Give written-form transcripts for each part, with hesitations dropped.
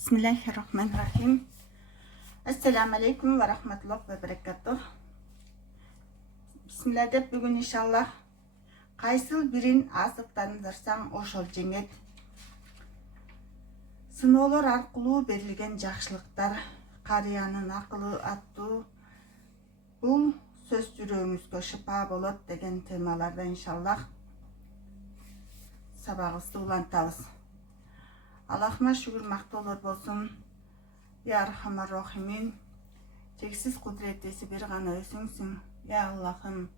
Bismillahirrahmanirrahim. Assalamu alaikum wa rahmatullahi wa barakatuh. Bismillah деп бүгін иншаллах қайсыл бірін азықтандырсаң ошол жеңет. Сыноолор аркылуу берилген жакшылыктар, карыянын акылы аттуу бул сөз жүрөгүңүзгө шыпа болот деген темаларда иншаллах сабагыбызды улантабыз. Аллахыма шүгүр мактоолор болсун. Я Архамар Рахимин. Чексиз кудуреттеси бир гана өзүңсүң. Я Аллахым.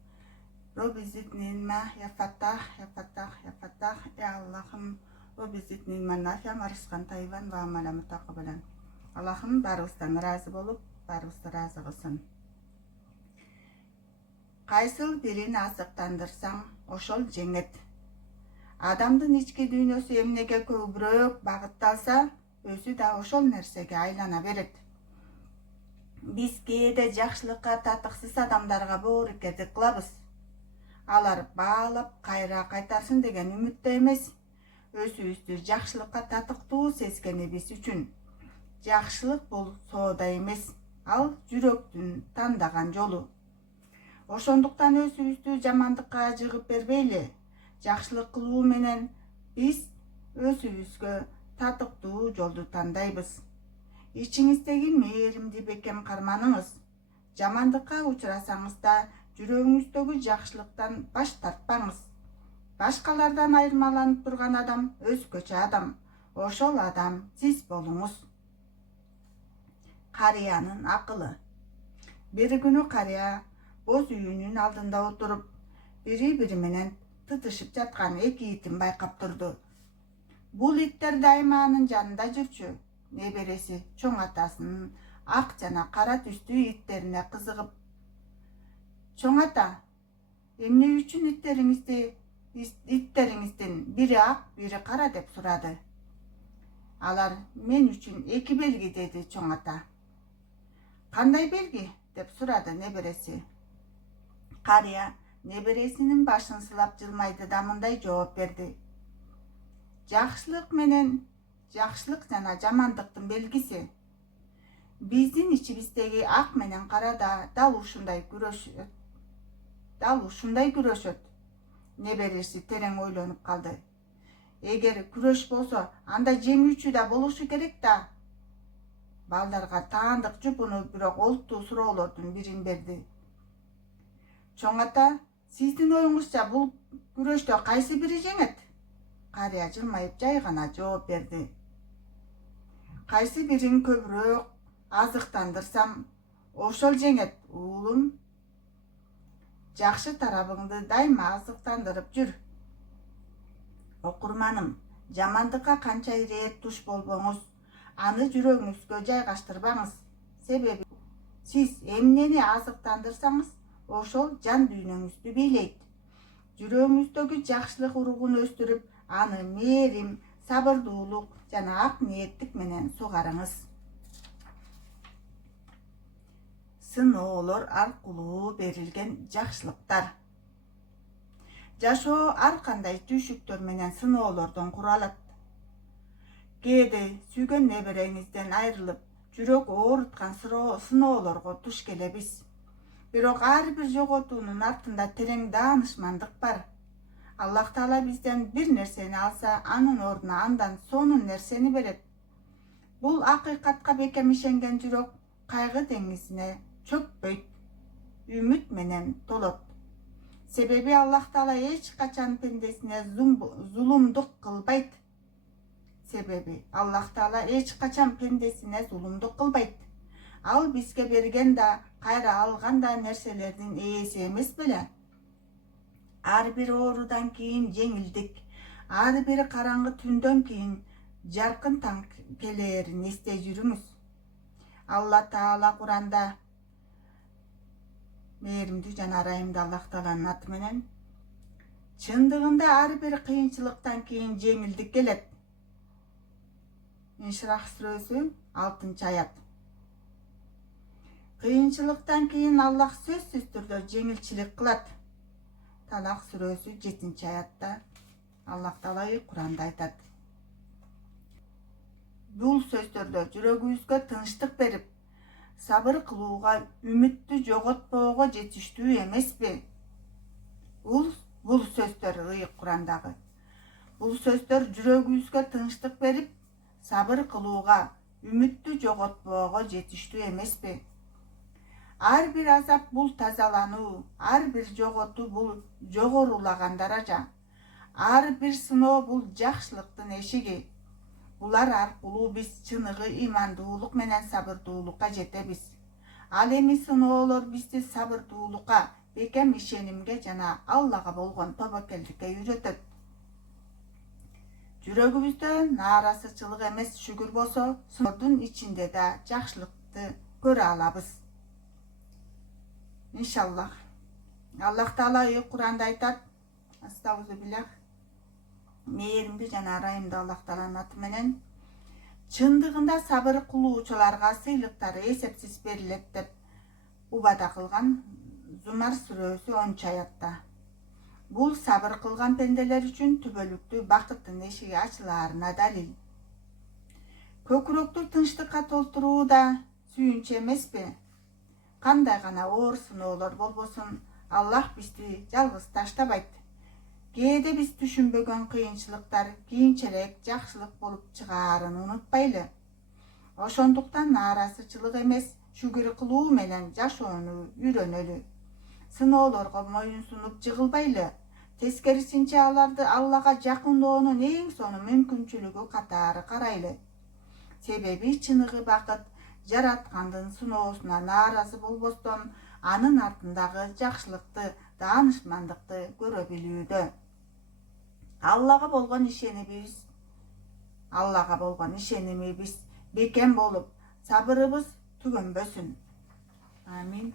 Робби зидни илма. Я Фаттах, я Фаттах, я Фаттах. Я Аллахым. Робби зидни илма нафия марызкан тайван ва амала мутакабалан. Аллахым барыбыздан разы болуп, барыбызды разы кылсын. Кайсыл бирин азыктандырсаң, ошол жеңет. Адамдын ички дүйнөсү эмнеге көбүрөөк багытталса, өзү да ошол нерсеге айлана берет. Биз кээде жакшылыкка татыксыз адамдарга боорукердик кылабыз. Алар баалап кайра кайтарсын деген үмүттө эмес, өзүбүздү жакшылыкка татыктуу сезгенибиз үчүн. Жакшылык бул соода эмес, ал жүрөктүн тандаган жолу. Ошондуктан өзүбүздү жамандыкка жыгып бербейли. Жакшылык кылуу менен биз өзүбүзгө татыктуу жолду тандайбыз. Ичиңиздеги мээримди бекем карманыңыз. Жамандыкка учурасаңыз да жүрөгүңүздөгү жакшылыктан баш тартпаңыз. Башкалардан айырмаланып турган адам өзгөчө адам. Ошол адам сиз болуңуз. Карыянын акылы. Бир күнү карыя боз үйүнүн алдында отуруп, бири-бири менен тытышып жаткан эки итин байкап турду. Бул иттер дайыма анын жанында жүрчү. Небереси чоң атасынын ак жана кара түстүү иттерине кызыгып, "Чоң ата, эмне үчүн иттериңиздин бири ак, бири кара?" деп сурады. Алар "Мен үчүн эки белги" деди чоң ата. "Кандай белги?" деп сурады небереси. Карыя небересинин башын сылап жылмайды да мындай жооп берди. Жакшылык жана жамандыктын белгиси. Биздин ичибиздеги ак менен кара да дал ушундай күрөшөт. Небереси терең ойлонуп калды. Эгер күрөш болсо, анда жеңүүчү да болушу керек да. Балдарга таандык жупуну бирок олуттуу суроолордун бирин берди. "Чоң ата, сиздин оюңузча бул күрөштө кайсы бири жеңет?" Карыя жылмайып жай гана жооп берди. "Кайсы бирин көбүрөөк азыктандырсам, ошол жеңет, уулум. Жакшы тарабыңды дайыма азыктандырып жүр. Окурманым, жамандыкка канча ирээт туш болбоңуз, аны жүрөгүңүзгө жайгаштырбаңыз. Себеби сиз эмнени азыктандырсаңыз, ошол жан дүйнөңүздү бийлейт. Жүрөгүңүздөгү жакшылык уругун өстүрүп, аны мээрим, сабырдуулук жана ак ниеттик менен сугарыңыз." Сыноолор аркылуу берилген жакшылыктар. Жашоо ар кандай түйшүктөр менен сыноолордон куралат. Кээде сүйгөн небереңизден айрылып, жүрөк ооруткан сыноолорго туш келебиз. Бирок ар бир жоготуунун артында терең даанышмандык бар. Аллах Таала бизден бир нерсени алса, анын ордуна андан сонун нерсени берет. Бул акыйкатка бекем ишенген жүрөк кайгы деңизине чөкпөйт, үмүт менен толот. Себеби Аллах Таала эч качан пендесине зулумдук кылбайт. Ал бизге берген да, кайра алган да нерселердин ээси эмес беле? Ар бир оорудан кийин жеңилдик, ар бир караңгы түндөн кийин жаркын таң келээрин эстей жүрүңүз. Алла Таала Куранда, мээримдүү жана арайымдуу Аллах Тааланын аты менен, чындыгында ар бир кыйынчылыктан кийин жеңилдик келет. Инширах сүрөсү 6-аят. Кыйынчылыктан кийин Аллах сөзсүз түрдө жеңилчилик кылат. Талак сүрөсү 7-аятта Аллах Таала Куранда айтат. бул сөздөрдө жүрөгүбүзгө тынчтык берип, сабыр кылууга, үмүттү жоготпоого жетиштүү эмеспи? Бул сөздөр ыйык Курандагы. Бул сөздөр жүрөгүбүзгө тынчтык берип, сабыр кылууга, үмүттү жоготпоого жетиштүү эмеспи? Ар бир азап бул тазалануу, ар бир жоготуу бул жогорулаган даража. Ар бир сыноо бул жакшылыктын эшиги. Булар аркылуу биз чыныгы имандуулук менен сабырдуулукка жетебиз. Ал эми сыноолор бизди сабырдуулукка, бекем ишенимге жана Аллага болгон тобокелдикке үйрөтөт. Жүрөгүбүздө нааразычылык эмес шүгүр болсо, сыноодун ичинде да жакшылыкты көрө алабыз. İnşallah. Allah Taala Kur'an'da aytat. Estağfirullah. Meyrimli жана ырайымды Аллах Тааланын аты менен. Чындыгында сабыр кылуучуларга сыйлыктар эсепсиз берилет деп убада кылган Зумар сүрөсү 10 аятта. Бул сабыр кылган пенделер үчүн түбөлүктүү бакыттын эшиги ачылаарына далил. Көкүрөктү тынчтыкка толтуруу да сүйүнч эмеспи? Кандай гана оор сыноолор болбосун, Аллах бизди жалгыз таштабайт. Кээде биз түшүнбөгөн кыйынчылыктар кийинчерээк жакшылык болуп чыгаарын унутпайлы. Ошондуктан нааразычылык эмес, шүгүр кылуу менен жашоону үйрөнөлү. Сыноолорго моюнсунуп жыгылбайлы. Тескерисинче аларды Аллага жакынdoonун эң сонун мүмкүнчүлүгү катары карайлы. Себеби чыныгы бакыт жараткандын сыноосуна нааразы болбостон, анын артындагы жакшылыкты, даанышмандыкты көрө билүүдө. Аллага болгон ишенимибиз бекем болуп, сабырыбыз түгөнбөсүн. Амин.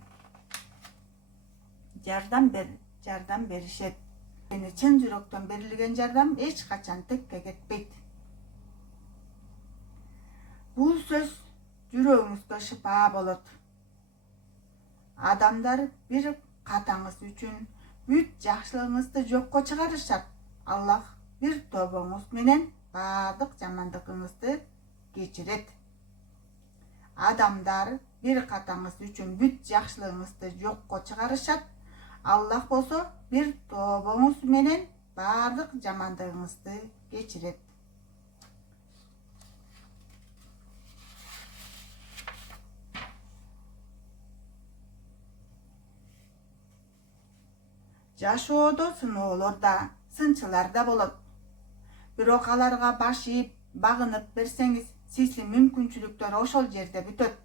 Жардам беришет. Чын жүрөктөн берилген жардам эч качан текке кетпейт. Бул сөз жүрөгүңүзгө шыпа болот. Адамдар бир катаңыз үчүн бүт жакшылыгыңызды жокко чыгарышат. Аллах бир тобоңуз менен баардык жамандыгыңызды кечирет. Адамдар бир катаңыз үчүн бүт жакшылыгыңызды жокко чыгарышат. Аллах болсо бир тобоңуз менен баардык жамандыгыңызды кечирет. Жашоодо сыноолор да, сынчылар да болот. Бирок аларга баш ийип, багынып берсеңиз, сиздин мүмкүнчүлүктөр ошол жерде бүтөт.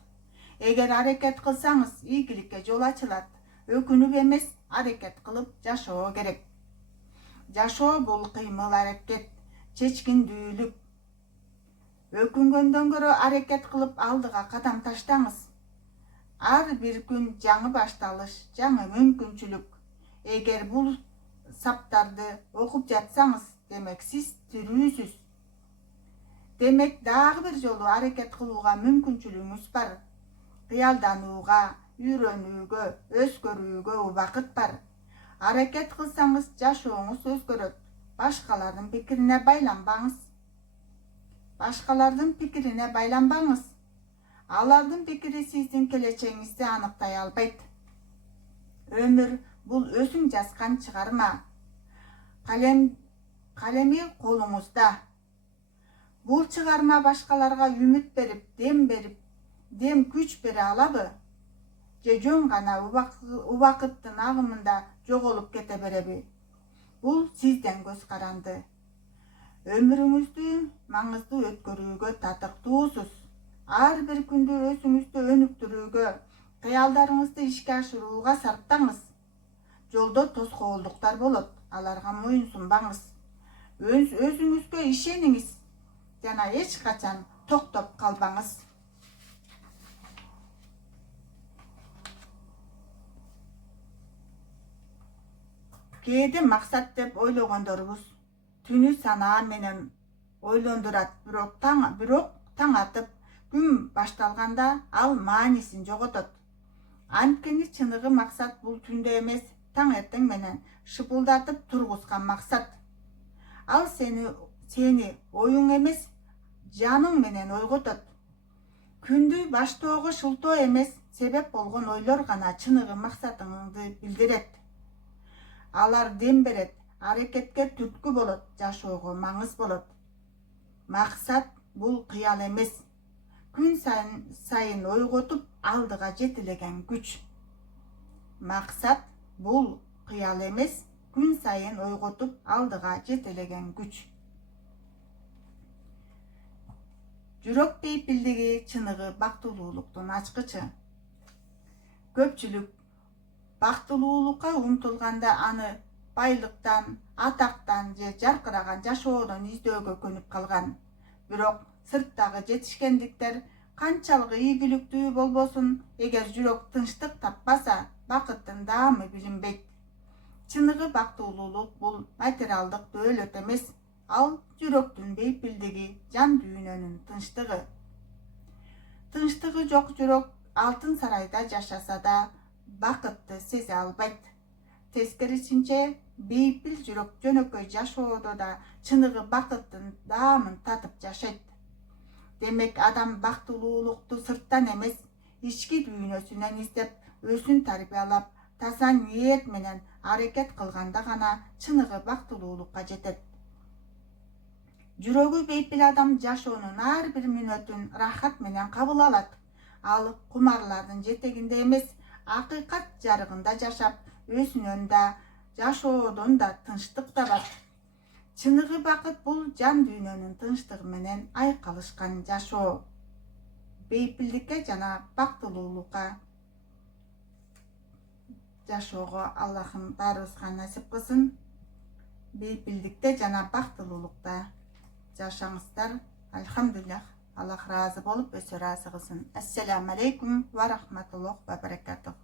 Эгер аракет кылсаңыз, ийгиликке жол ачылат. Өкүнүп эмес, аракет кылып жашоо керек. Жашоо бул кыймыл аракет, чечкиндүүлүк. Өкүнгөндөн көрө аракет кылып алдыга кадам таштаңыз. Ар бир күн жаңы башталыш, жаңы мүмкүнчүлүк. Эгер бул саптарды окуп жатсаңыз, демек сиз тирүүсүз. Демек дагы бир жолу аракет кылууга мүмкүнчүлүгүңүз бар. Кыялданууга, үйрөнүүгө, өзгөрүүгө убакыт бар. Аракет кылсаңыз жашооңуз өзгөрөт. Башкалардын пикирине байланбаңыз. Алардын пикири сиздин келечегиңизди аныктай албайт. Өмүр бул өзүң жазган чыгарма. Калеми колуңузда. Бул чыгарма башкаларга үмүт берип, дем күч бере алабы? Же жөн гана убакыттын агымында жоголуп кете береби? Бул сизден көз каранды. Өмүрүңүздү маңызды өткөрүүгө татыктуусуз. Ар бир күндү өзүңүздү өнүктүрүүгө, кыялдарыңызды ишке ашырууга сарптаңыз. Жолдо тоскоолдуктар болот, аларга моюнсунбаңыз. Өзүңүзгө ишениңиз жана эч качан токтоп калбаңыз. Кээде максат деп ойлогондорубуз түнү санаа менен ойлондурат, бирок таң атып, күн башталганда ал маанисин жоготот. Анткени чыныгы максат бул түндө эмес, таң эртең менен шыпылдатып тургузган максат. Ал сени оюң эмес, жаның менен ойготот. Күндү баштоого шылтоо эмес, себеп болгон ойлор гана чыныгы максатыңды билдирет. Алар дем берет, аракетке түрткү болот, жашоого маңыз болот. Максат бул кыял эмес. Күн сайын ойготуп алдыга жетелеген күч. Максат бул кыял эмес. Күн сайын ойготуп алдыга жетелеген күч. Жүрөк бейпилдиги чыныгы бактылуулуктун ачкычы. Көпчүлүк бактылуулукка умтулганда аны байлыктан, атактан же жаркыраган жашоодон издөөгө көнүп калган. Бирок сырттагы жетишкендиктер канчалык ийгиликтүү болбосун, эгер жүрөк тынчтык таппаса, бакыттын даамы билинбейт. Чыныгы бактылуулук бул материалдык дөөлөт эмес, ал жүрөктүн бейпилдиги, жан дүйнөнүн тынчтыгы. Тынчтыгы жок жүрөк алтын сарайда жашаса да бакытты сезе албайт. Тескерисинче, бейпил жүрөк жөнөкөй жашоодо да чыныгы бакыттын даамын татып жашайт. Демек адам бактылуулукту сырттан эмес, ички дүйнөсүнөн издеп, өзүн тарбиялап, таза ниет менен аракет кылганда гана чыныгы бактылуулукка жетет. Жүрөгү бейпил адам жашоонун ар бир мүнөтүн рахат менен кабыл алат. Ал кумарлардын жетегинде эмес, акыйкат жарыгында жашап, өзүнөн да, жашоодон да тынчтык табат. Чыныгы бакыт бул жан дүйнөнүн тынчтыгы менен айкалышкан жашоо. Бейпилдикке жана бактылуулукка жашоого Аллахым баарыбызга насип кылсын. Бейпилдикте жана бактылуулукта жашаңыздар. Альхамдулиллах. Аллах разы болуп, өсө разы кылсын. Ассаламу алейкум ва рахматуллах ва баракатух.